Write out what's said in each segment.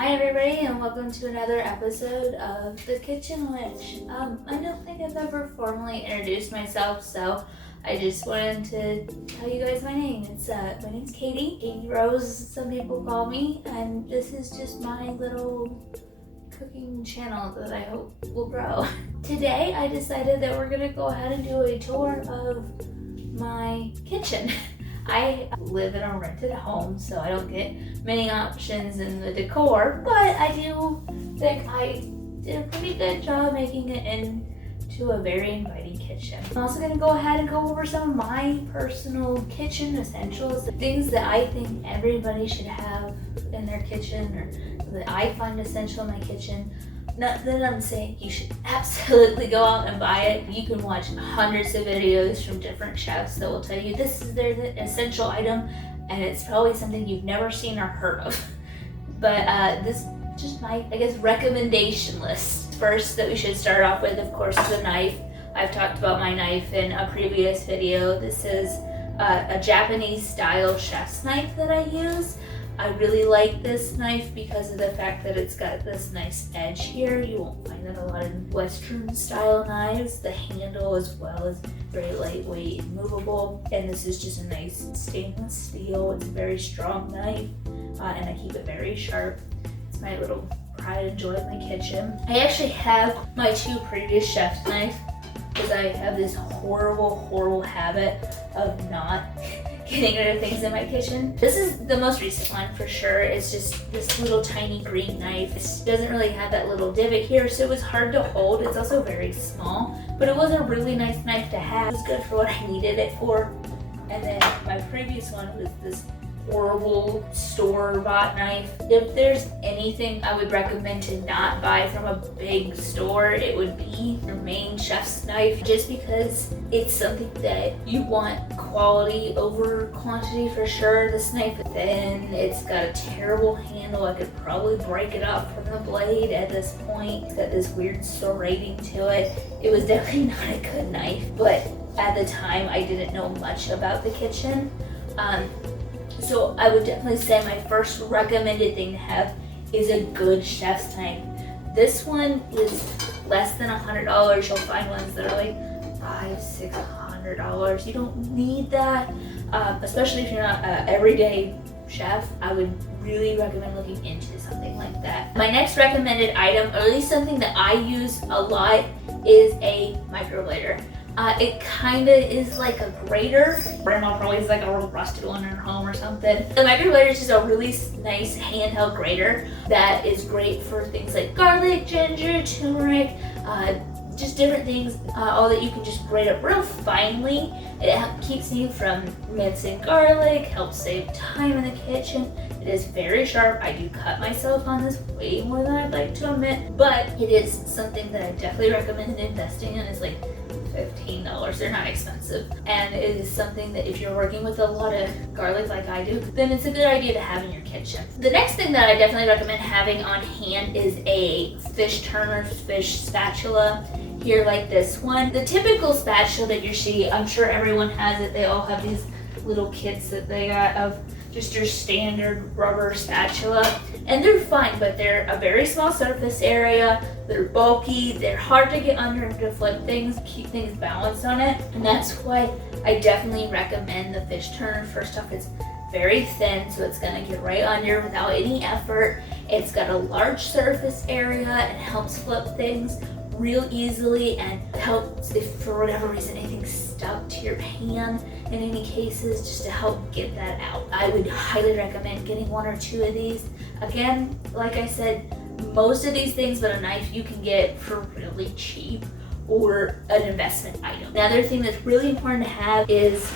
Hi everybody, and welcome to another episode of The Kitchen Witch. I don't think I've ever formally introduced myself, so I just wanted to tell you guys my name. My name's Katie Rose, some people call me, and this is just my little cooking channel that I hope will grow. Today I decided that we're gonna go ahead and do a tour of my kitchen. I live in a rented home, so I don't get many options in the decor, but I do think I did a pretty good job making it into a very inviting kitchen. I'm also going to go ahead and go over some of my personal kitchen essentials, things that I think everybody should have in their kitchen or that I find essential in my kitchen. Not that I'm saying you should absolutely go out and buy it. You can watch hundreds of videos from different chefs that will tell you this is their essential item, and it's probably something you've never seen or heard of. But this is just my, recommendation list. First that we should start off with, of course, is a knife. I've talked about my knife in a previous video. This is a Japanese style chef's knife that I use. I really like this knife because of the fact that it's got this nice edge here. You won't find that a lot in Western style knives. The handle as well is very lightweight and movable. And this is just a nice stainless steel. It's a very strong knife and I keep it very sharp. It's my little pride and joy of my kitchen. I actually have my two previous chef's knives because I have this horrible habit of not getting rid of things in my kitchen. This is the most recent one for sure. It's just this little tiny green knife. It doesn't really have that little divot here, so it was hard to hold. It's also very small, but it was a really nice knife to have. It was good for what I needed it for. And then my previous one was this horrible store-bought knife. If there's anything I would recommend to not buy from a big store, it would be your main chef's knife, just because it's something that you want quality over quantity for sure. This knife is thin, it's got a terrible handle. I could probably break it up from the blade at this point. It's got this weird serrating to it. It was definitely not a good knife, but at the time I didn't know much about the kitchen. So I would definitely say my first recommended thing to have is a good chef's knife. This one is less than $100. You'll find ones that are like $500-$600. You don't need that, especially if you're not an everyday chef. I would really recommend looking into something like that. My next recommended item, or at least something that I use a lot, is a microblader. It kind of is like a grater. Grandma probably has like a rusted one in her home or something. The microblader is just a really nice handheld grater that is great for things like garlic, ginger, turmeric, just different things, all that you can just grate up real finely. It keeps you from mincing garlic, helps save time in the kitchen. It is very sharp. I do cut myself on this way more than I'd like to admit, but it is something that I definitely recommend investing in. It's like $15. They're not expensive, and it is something that if you're working with a lot of garlic like I do, then it's a good idea to have in your kitchen. The next thing that I definitely recommend having on hand is a fish turner, fish spatula here, like this one. The typical spatula that you see, I'm sure everyone has it. They all have these little kits that they got of just your standard rubber spatula, and they're fine, but they're a very small surface area. They're bulky, they're hard to get under and to flip things, keep things balanced on it, and that's why I definitely recommend the fish turner. First off, it's very thin, so it's gonna get right under without any effort. It's got a large surface area and helps flip things real easily, and helps if for whatever reason anything's stuck to your pan in any cases, just to help get that out. I would highly recommend getting one or two of these. Again, like I said, most of these things but a knife you can get for really cheap or an investment item. Another thing that's really important to have is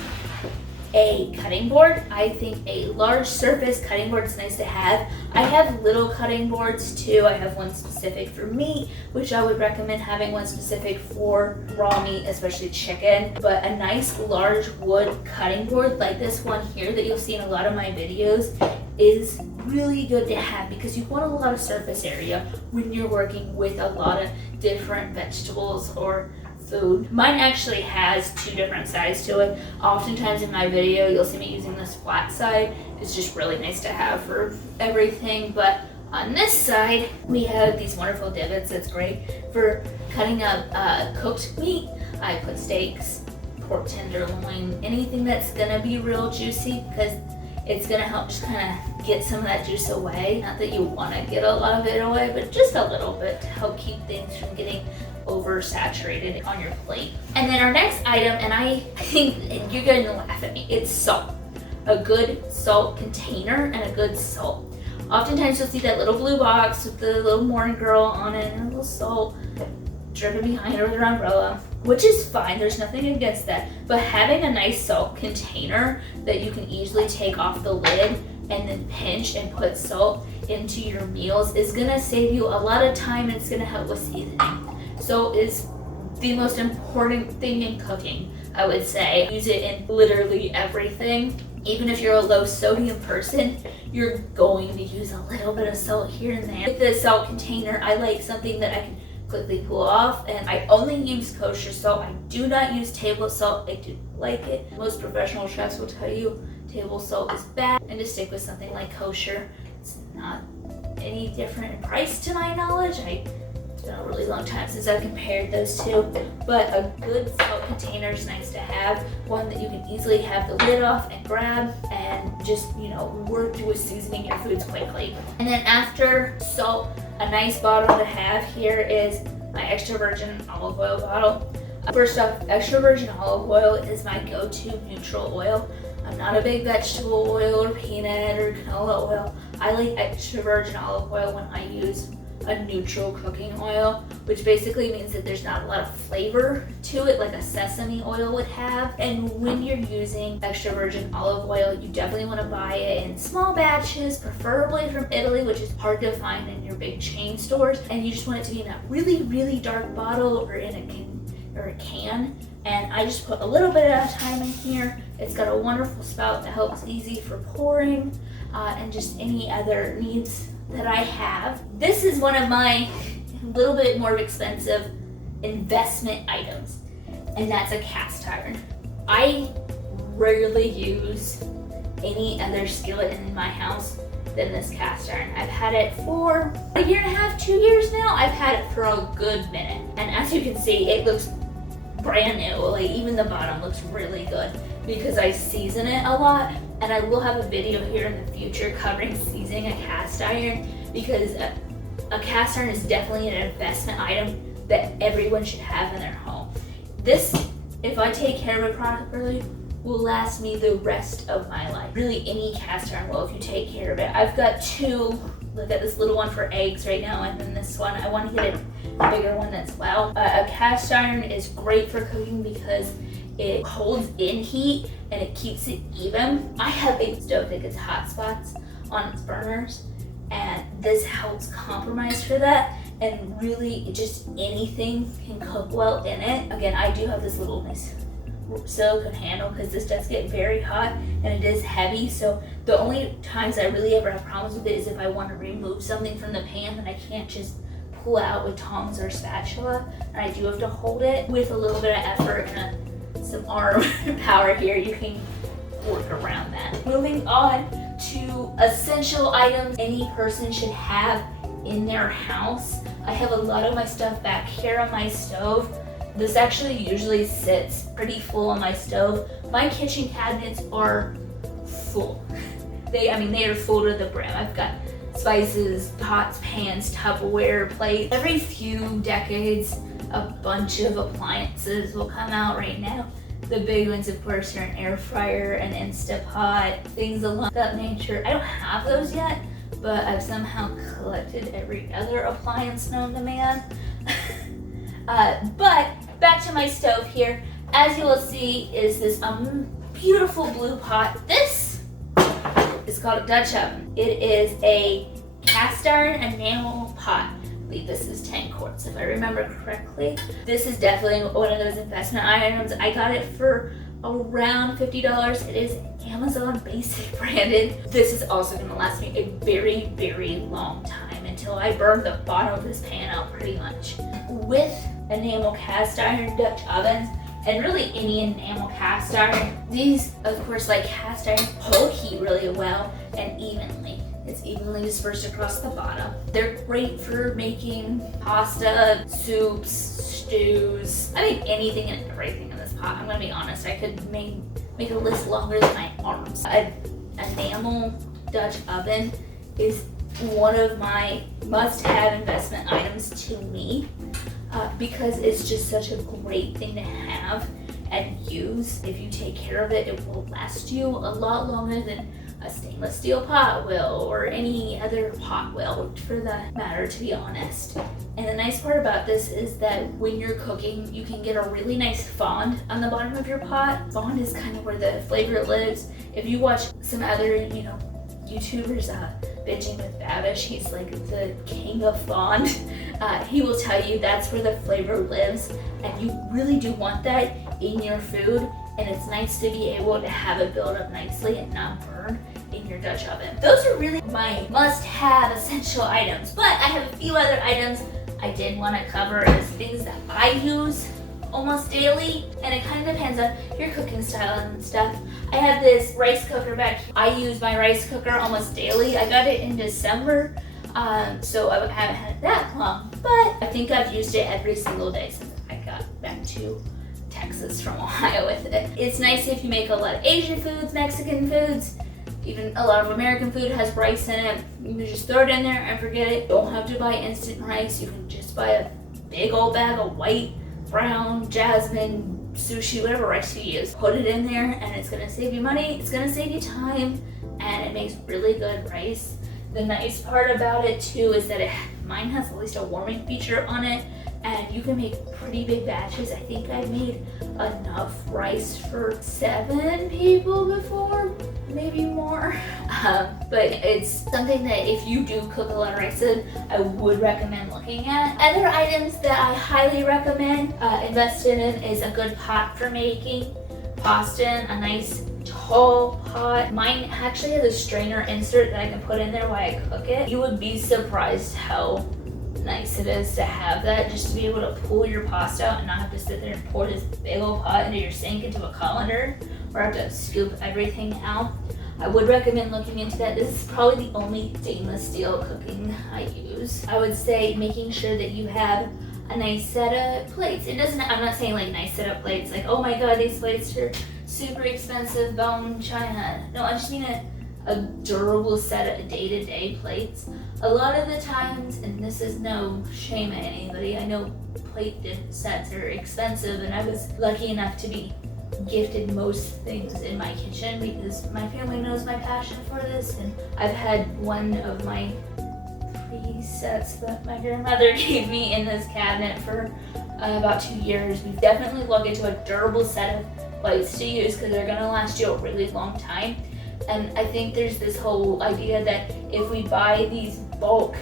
a cutting board. I think a large surface cutting board is nice to have. I have little cutting boards too. I have one specific for meat, which I would recommend having one specific for raw meat, especially chicken. But a nice large wood cutting board like this one here that you'll see in a lot of my videos is really good to have, because you want a lot of surface area when you're working with a lot of different vegetables or food. Mine actually has two different sides to it. Oftentimes in my video you'll see me using this flat side. It's just really nice to have for everything, but On this side, we have these wonderful divots. That's great for cutting up cooked meat. I put steaks, pork tenderloin, anything that's gonna be real juicy, because it's gonna help just kind of get some of that juice away. Not that you wanna get a lot of it away, but just a little bit to help keep things from getting oversaturated on your plate. And then our next item, and I think you're going to laugh at me, it's salt. A good salt container and a good salt. Oftentimes you'll see that little blue box with the little morning girl on it and a little salt dripping behind her with her umbrella, which is fine, there's nothing against that. But having a nice salt container that you can easily take off the lid and then pinch and put salt into your meals is gonna save you a lot of time, and it's gonna help with seasoning. Salt is the most important thing in cooking, I would say. Use it in literally everything. Even if you're a low sodium person, you're going to use a little bit of salt here and there. With the salt container, I like something that I can quickly pull off, and I only use kosher salt. I do not use table salt. I do like it. Most professional chefs will tell you table salt is bad, and to stick with something like kosher. It's not any different in price to my knowledge. It's been a really long time since I've compared those two, but a good salt container is nice to have. One that you can easily have the lid off and grab and just, work with seasoning your foods quickly. And then after salt, a nice bottle to have here is my extra virgin olive oil bottle. First off, extra virgin olive oil is my go-to neutral oil. I'm not a big vegetable oil or peanut or canola oil. I like extra virgin olive oil when I use a neutral cooking oil, which basically means that there's not a lot of flavor to it like a sesame oil would have. And when you're using extra virgin olive oil, you definitely want to buy it in small batches, preferably from Italy, which is hard to find in your big chain stores. And you just want it to be in a really, really dark bottle or in a can. And I just put a little bit at a time in here. It's got a wonderful spout that helps easy for pouring and just any other needs that I have. This is one of my little bit more expensive investment items, and that's a cast iron. I rarely use any other skillet in my house than this cast iron. I've had it for a year and a half, 2 years now. I've had it for a good minute, and as you can see, it looks brand new. Like, even the bottom looks really good because I season it a lot, and I will have a video here in the future covering seasoning a cast iron, because a cast iron is definitely an investment item that everyone should have in their home. This, if I take care of it properly, will last me the rest of my life. Really, any cast iron will if you take care of it. I've got two. Look at this little one for eggs right now, and then this one, I want to get a bigger one as well. A cast iron is great for cooking because it holds in heat and it keeps it even. I have a stove that gets hot spots on its burners, and this helps compromise for that, and really just anything can cook well in it. Again, I do have this little nice silicone handle because this does get very hot and it is heavy, so the only times I really ever have problems with it is if I want to remove something from the pan and I can't just pull out with tongs or spatula, and I do have to hold it. With a little bit of effort and some arm power here, you can work around that. Moving on to essential items any person should have in their house. I have a lot of my stuff back here on my stove. This actually usually sits pretty full on my stove. My kitchen cabinets are full. They are full to the brim. I've got spices, pots, pans, Tupperware, plates. Every few decades, a bunch of appliances will come out. Right now, the big ones, of course, are an air fryer, an Instapot, things along that nature. I don't have those yet, but I've somehow collected every other appliance known to man. But back to my stove here. As you will see is this beautiful blue pot. This is called a Dutch oven. It is a cast iron enamel pot. I believe this is 10 quarts if I remember correctly. This is definitely one of those investment items. I got it for around $50. It is Amazon Basic branded. This is also going to last me a very, very long time until I burn the bottom of this pan out pretty much. With enamel cast iron Dutch ovens, and really any enamel cast iron, these of course, like cast iron, hold heat really well and evenly. It's evenly dispersed across the bottom. They're great for making pasta, soups, stews. I make anything and everything in this pot. I'm gonna be honest, I could make a list longer than my arms. An enamel Dutch oven is one of my must-have investment items to me because it's just such a great thing to have and use. If you take care of it, it will last you a lot longer than a stainless steel pot will, or any other pot will, for that matter, to be honest. And the nice part about this is that when you're cooking, you can get a really nice fond on the bottom of your pot. Fond is kind of where the flavor lives. If you watch some other, YouTubers, Binging with Babish, he's like the king of fond. He will tell you that's where the flavor lives, and you really do want that in your food, and it's nice to be able to have it build up nicely and not burn in your Dutch oven. Those are really my must-have essential items, but I have a few other items I did want to cover as things that I use almost daily, and it kind of depends on your cooking style and stuff. I have this rice cooker back here. I use my rice cooker almost daily. I got it in December, so I haven't had it that long, but I think I've used it every single day since I got back to Texas from Ohio with it. It's nice if you make a lot of Asian foods, Mexican foods, even a lot of American food has rice in it. You can just throw it in there and forget it. You don't have to buy instant rice. You can just buy a big old bag of white, brown, jasmine, sushi, whatever rice you use. Put it in there and it's gonna save you money, it's gonna save you time, and it makes really good rice. The nice part about it too is that mine has at least a warming feature on it, and you can make pretty big batches. I think I made enough rice for 7 people before, maybe more. But it's something that if you do cook a lot of rice in, I would recommend looking at. Other items that I highly recommend investing in is a good pot for making pasta, a nice tall pot. Mine actually has a strainer insert that I can put in there while I cook it. You would be surprised how nice it is to have that, just to be able to pull your pasta out and not have to sit there and pour this big old pot into your sink into a colander, or have to scoop everything out. I would recommend looking into that. This is probably the only stainless steel cooking I use. I would say making sure that you have a nice set of plates. I'm not saying like nice set of plates, like, oh my god, these plates are super expensive, bone china. No, I just mean a durable set of day-to-day plates. A lot of the times, and this is no shame at anybody, I know plate sets are expensive, and I was lucky enough to be gifted most things in my kitchen because my family knows my passion for this, and I've had one of my 3 sets that my grandmother gave me in this cabinet for about 2 years. We've definitely looked into a durable set of plates to use because they're gonna last you a really long time. And I think there's this whole idea that if we buy these bulk,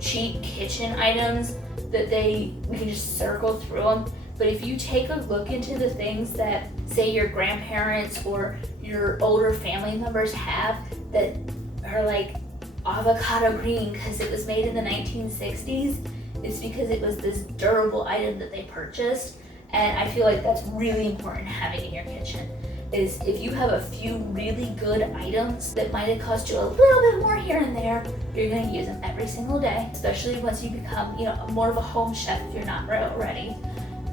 cheap kitchen items, that we can just circle through them. But if you take a look into the things that, say, your grandparents or your older family members have that are like avocado green because it was made in the 1960s, it's because it was this durable item that they purchased. And I feel like that's really important having in your kitchen. Is if you have a few really good items that might have cost you a little bit more here and there, you're going to use them every single day, especially once you become, more of a home chef if you're not already.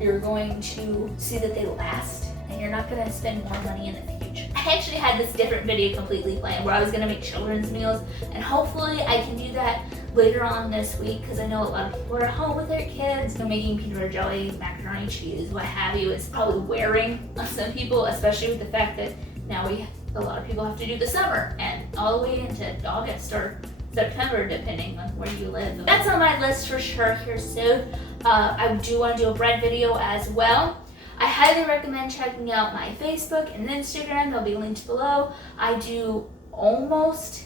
You're going to see that they last, and you're not going to spend more money in the future. I actually had this different video completely planned where I was going to make children's meals, and hopefully I can do that later on this week because I know a lot of people are home with their kids. Making peanut butter jelly, macaroni cheese, what have you, is probably wearing on some people, especially with the fact that now a lot of people have to do the summer and all the way into August or September, depending on where you live. That's on my list for sure here soon. I do want to do a bread video as well. I highly recommend checking out my Facebook and Instagram. They'll be linked below. I do almost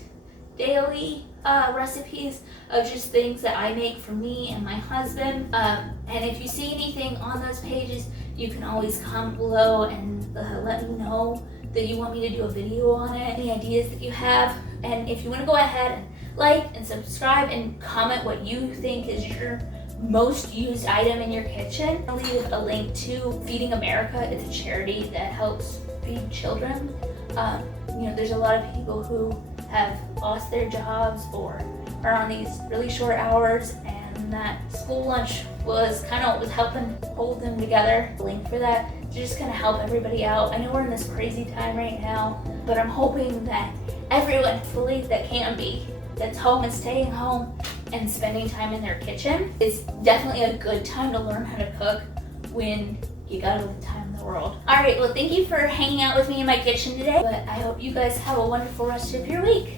daily recipes of just things that I make for me and my husband. And if you see anything on those pages, you can always comment below and let me know that you want me to do a video on it, any ideas that you have. And if you want to go ahead and like and subscribe and comment what you think is your most used item in your kitchen. I'll leave a link to Feeding America. It's a charity that helps feed children. There's a lot of people who have lost their jobs or are on these really short hours, and that school lunch was kind of what was helping hold them together. The link for that to just kind of help everybody out. I know we're in this crazy time right now, but I'm hoping that everyone fully that can be, that's home and staying home and spending time in their kitchen, is definitely a good time to learn how to cook when you got all the time in the world. All right, well, thank you for hanging out with me in my kitchen today, but I hope you guys have a wonderful rest of your week.